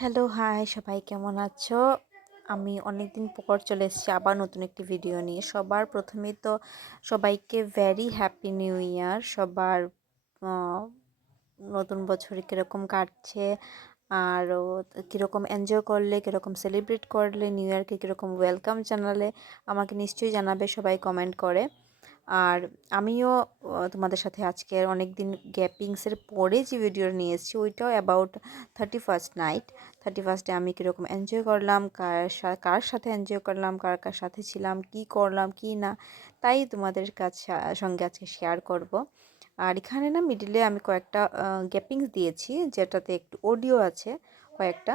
Hello, high, সবাই কেমন আছো? আমি অনেক দিন পর চলে এসেছি আবার নতুন একটি ভিডিও নিয়ে। সবার প্রথমে তো সবাইকে ভেরি হ্যাপি নিউ ইয়ার সবার নতুন বছর কীরকম কাটছে, আর কীরকম এনজয় করলে, কীরকম সেলিব্রেট করলে নিউ ইয়ারকে কীরকম ওয়েলকাম জানালে, আমাকে নিশ্চয়ই জানাবে, সবাই কমেন্ট করে। আর আমিও তোমাদের সাথে আজকের অনেক দিন গ্যাপিংসের পরে যে ভিডিও নিয়ে এসেছি, ওইটাও about thirty first night thirty ফার্স্টে আমি কীরকম এনজয় করলাম, কার কার সাথে এনজয় করলাম, কার কার সাথে ছিলাম, কি করলাম, কি না, তাই তোমাদের কাছে সঙ্গে আজকে শেয়ার করব। আর এখানে না মিডিলে আমি কয়েকটা গ্যাপিংস দিয়েছি, যেটাতে একটু অডিও আছে কয়েকটা।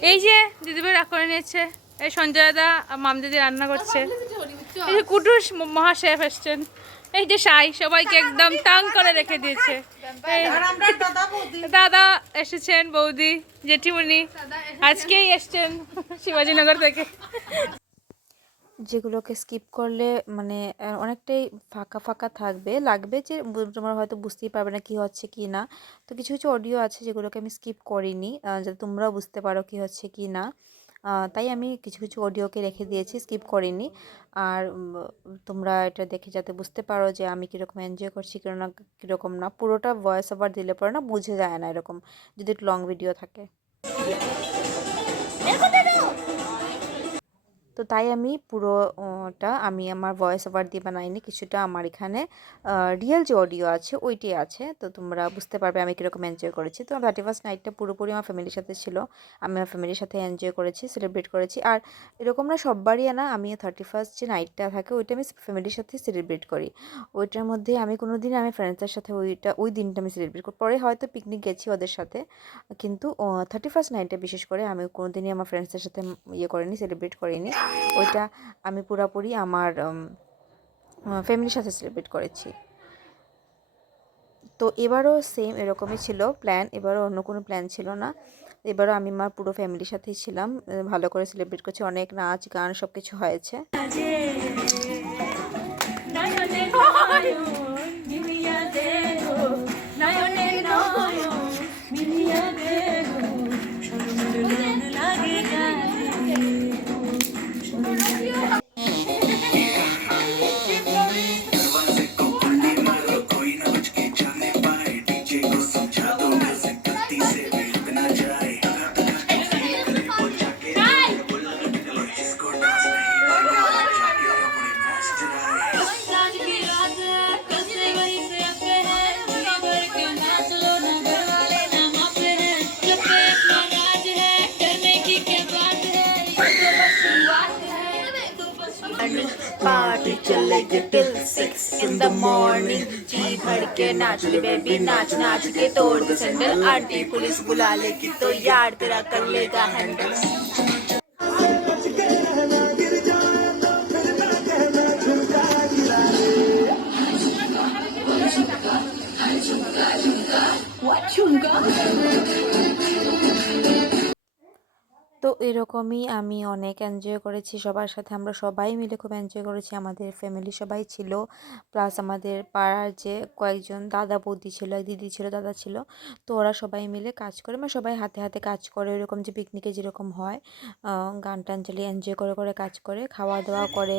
এই যে দিদিভাই রাগ করে নিয়েছে এই সঞ্জয় দা মাম দিদি রান্না করছে। এই যে কুটুস ম- মহাশেফ এসছেন। এই যে সাই সবাইকে একদম টাং করে রেখে দিয়েছে। দাদা এসেছেন বৌদি জেঠিমণি আজকেই এসছেন শিবাজীনগর থেকে। যেগুলোকে স্কিপ করলে মানে অনেকটাই ফাঁকা ফাঁকা থাকবে। লাগবে যে তোমরা হয়তো বুঝতেই পারবে না কি হচ্ছে কি না। তো কিছু কিছু অডিও আছে যেগুলোকে আমি স্কিপ করিনি যাতে তোমরাও বুঝতে পারো কি হচ্ছে কি না। তাই আমি কিছু কিছু অডিওকে রেখে দিয়েছি স্কিপ করিনি। আর তোমরা এটা দেখে যাতে বুঝতে পারো যে আমি কীরকম এনজয় করছি কেন না, কীরকম না। পুরোটা ভয়েস ওভার দিলে পরে না, বুঝে যায় না এরকম, যদি একটু লং ভিডিও থাকে। তো তাই আমি পুরো, ওটা আমি আমার ভয়েস ওভার দিয়ে বানাইনি, কিছুটা আমার এখানে রিয়েল যে অডিও আছে ওইটি আছে। তো তোমরা বুঝতে পারবে আমি কীরকম এনজয় করেছি। তো থার্টি ফার্স্ট নাইটটা পুরোপুরি আমার ফ্যামিলির সাথে ছিল। আমি আমার ফ্যামিলির সাথে এনজয় করেছি সেলিব্রেট করেছি। আর এরকম না সববারই না আমি থার্টি ফার্স্ট যে নাইটটা থাকে, ওইটা আমি ফ্যামিলির সাথে সেলিব্রেট করি। ওইটার মধ্যে আমি কোনো দিন আমি ফ্রেন্ডসদের সাথে ওইটা, ওই দিনটা আমি সেলিব্রেট করি। পরে হয়তো পিকনিক গেছি ওদের সাথে, কিন্তু থার্টি ফার্স্ট নাইটে বিশেষ করে আমি কোনো দিনই আমার ফ্রেন্ডসদের সাথে ইয়ে করিনি সেলিব্রেট করিনি। ওইটা আমি পুরাপুরি আমার ফ্যামিলির সাথে সেলিব্রেট করেছি। তো এবারও সেম এরকমই ছিল প্ল্যান এবারও অন্য কোনো প্ল্যান ছিল না। এবারও আমি আমার পুরো ফ্যামিলির সাথেই ছিলাম। ভালো করে সেলিব্রেট করছি। অনেক নাচ, গান সব কিছু হয়েছে। चलेगी till six in the morning जी भर के नाच ले बेबी नाच नाच के तोड़ दे सैंडल आंटी पुलिस बुला लेगी तो यार तेरा कर लेगा हैंडल তো এরকমই আমি অনেক এনজয় করেছি সবার সাথে আমরা সবাই মিলে খুব এনজয় করেছি আমাদের ফ্যামিলি সবাই ছিল প্লাস আমাদের পাড়ার যে কয়েকজন দাদা বৌদি ছিল দিদি ছিল দাদা ছিল তো ওরা সবাই মিলে কাজ করে মানে সবাই হাতে হাতে কাজ করে এরকম যে পিকনিকে যেরকম হয় আহ, গান টান চালিয়ে এনজয় করে করে কাজ করে খাওয়া দাওয়া করে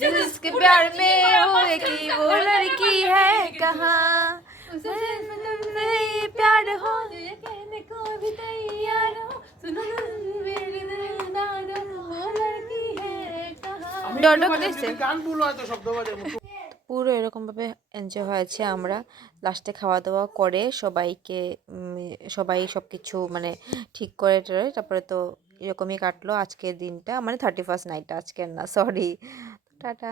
जिसके प्यार में होएगी वो लड़की है कहाँ नहीं प्यार हो कहने को भी तैयार हो सुनो পুরো এরকমভাবে এনজয় হয়েছে আমরা। লাস্টে খাওয়া দাওয়া করে সবাইকে উম, সবাই সব কিছু মানে ঠিক করে টরে তারপরে তো এরকমই কাটলো আজকের দিনটা। মানে থার্টি ফার্স্ট নাইটটা আজকের না সরি টাটা।